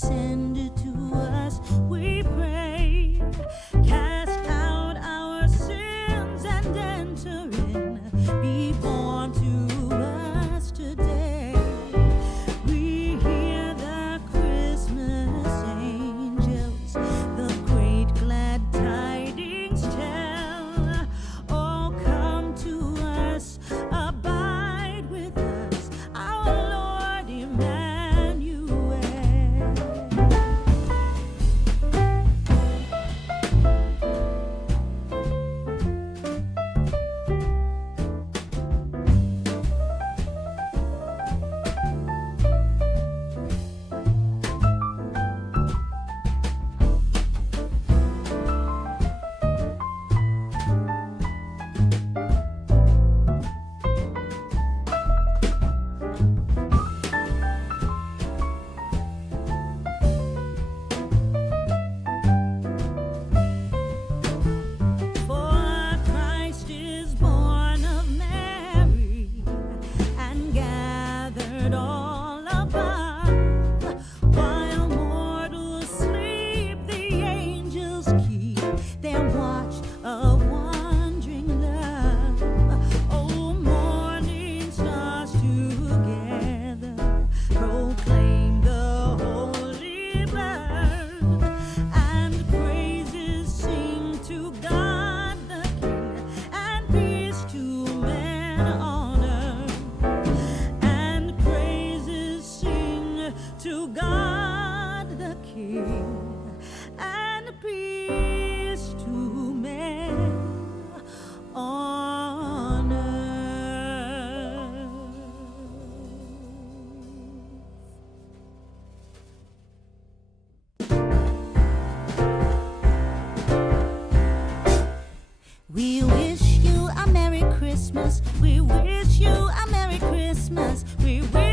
send it to us, we pray. Cast out our sins and enter in. Be born to us today. We hear the Christmas angels, the great glad tidings tell. Oh, come to us, abide with us, our Lord Emmanuel. For Christ is born of Mary and gathered all above. While mortals sleep, the angels keep their watch of wondering love. Oh, morning stars together proclaim the holy birth, and praises sing to God the King, and peace to men on earth. And praises sing to God the King, and peace to men on earth. We wish you a Merry Christmas. We wish you a Merry Christmas. We wish